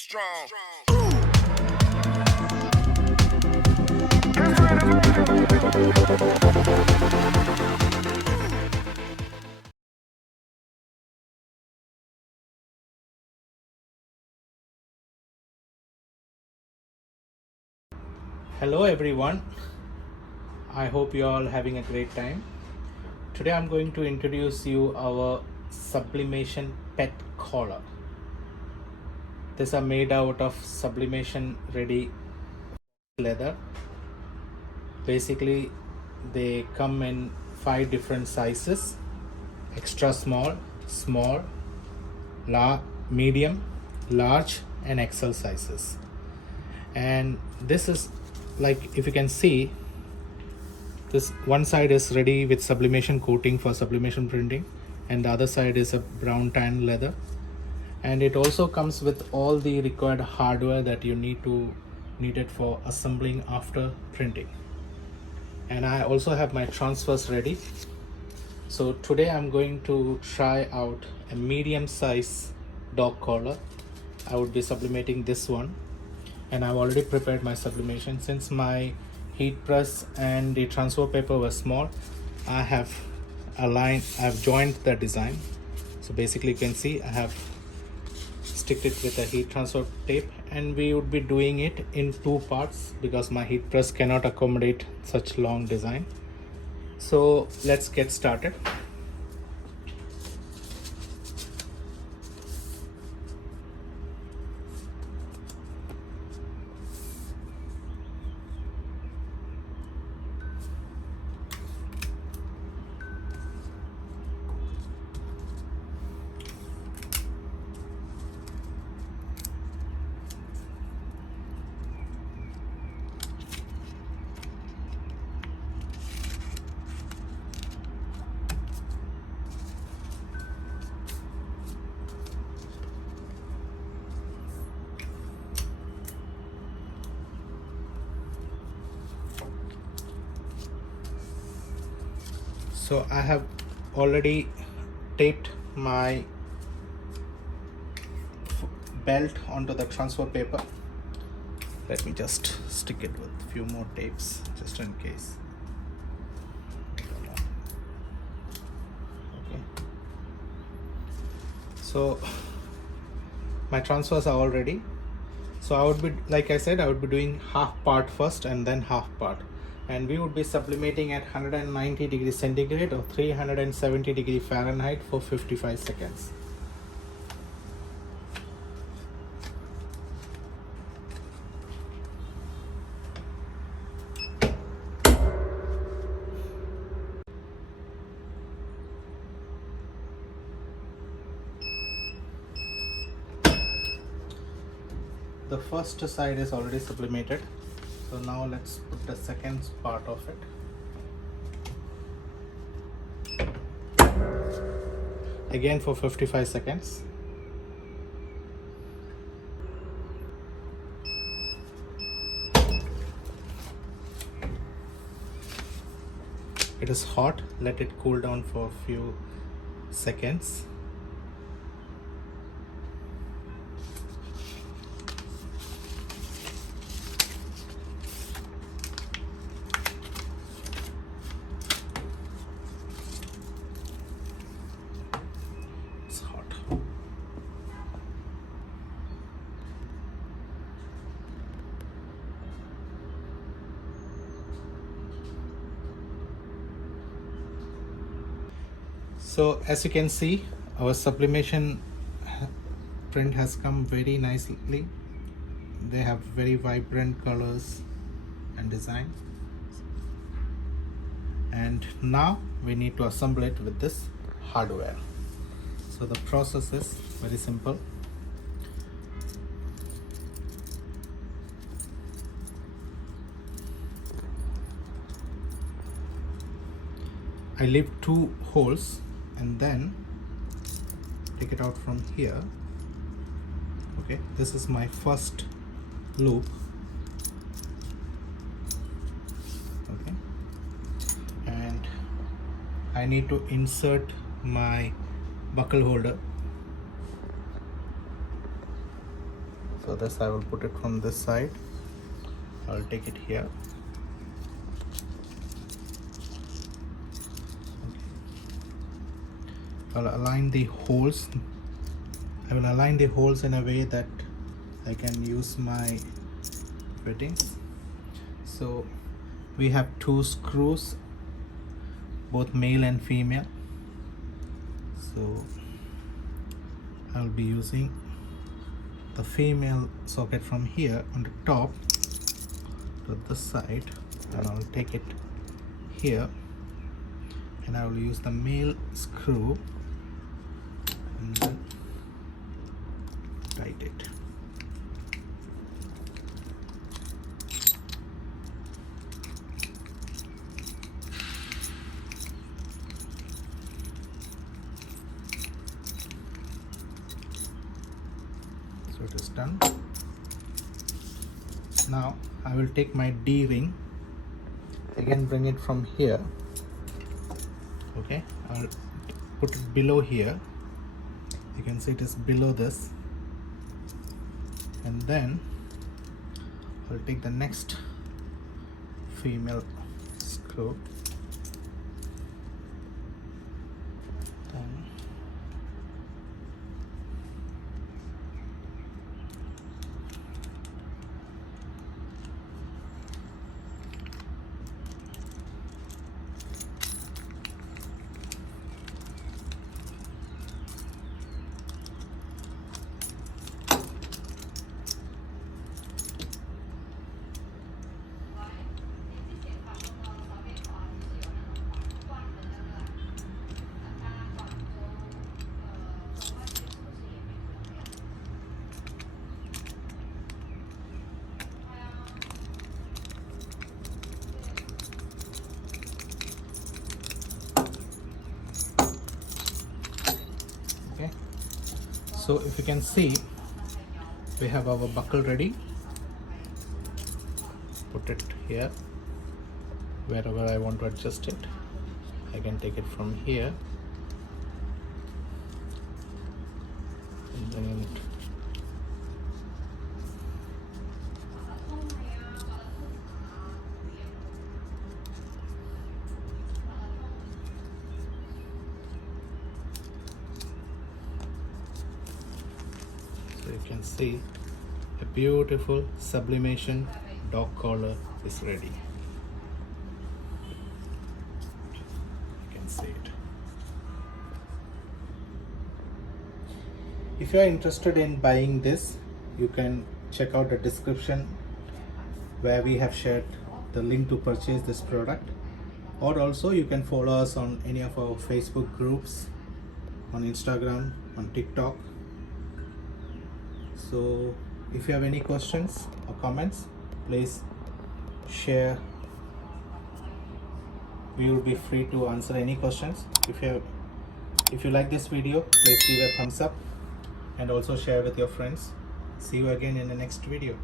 strong. Hello everyone, I hope you all having a great time. Today I'm going to introduce you our sublimation pet collar. These are made out of sublimation ready leather. Basically they come in 5 different sizes: extra small, small, medium, large and XL sizes. And this is, like, if you can see, this one side is ready with sublimation coating for sublimation printing, and the other side is a brown tan leather. And it also comes with all the required hardware that you need it for assembling after printing. And I also have my transfers ready. So today I'm going to try out a medium size dog collar. I would be sublimating this one, and I've already prepared my sublimation. Since my heat press and the transfer paper were small, I've joined the design. So basically you can see I have sticked it with a heat transfer tape, and we would be doing it in 2 parts because my heat press cannot accommodate such long design. So let's get started. So I have already taped my belt onto the transfer paper. Let me just stick it with a few more tapes just in case. Okay. So my transfers are all ready. So I would be, like I said, I would be doing half part first and then half part. And we would be sublimating at 190 degrees centigrade or 370 degrees Fahrenheit for 55 seconds. The first side is already sublimated. So now let's put the second part of it. Again for 55 seconds. It is hot, let it cool down for a few seconds. It's hot. So as you can see, our sublimation print has come very nicely. They have very vibrant colors and design. And now we need to assemble it with this hardware. So the process is very simple. I leave 2 holes and then take it out from here. Okay, this is my first loop. Okay, and I need to insert my buckle holder. So this I will put it from this side. I'll take it here. I'll align the holes. I will align the holes in a way that I can use my fittings. So we have 2 screws, both male and female. So I'll be using the female socket from here on the top to this side, and I'll take it here, and I will use the male screw and then tight it. So it is done. Now I will take my D ring, again bring it from here. Okay, I'll put it below here. You can see it is below this, and then I'll take the next female screw. Then okay, so if you can see, we have our buckle ready. Put it here. Wherever I want to adjust it, I can take it from here and bring it. So you can see a beautiful sublimation dog collar is ready. You can see it. If you are interested in buying this, you can check out the description where we have shared the link to purchase this product, or also you can follow us on any of our Facebook groups, on Instagram, on TikTok. So if you have any questions or comments, please share. We will be free to answer any questions. If you like this video, please give a thumbs up and also share with your friends. See you again in the next video.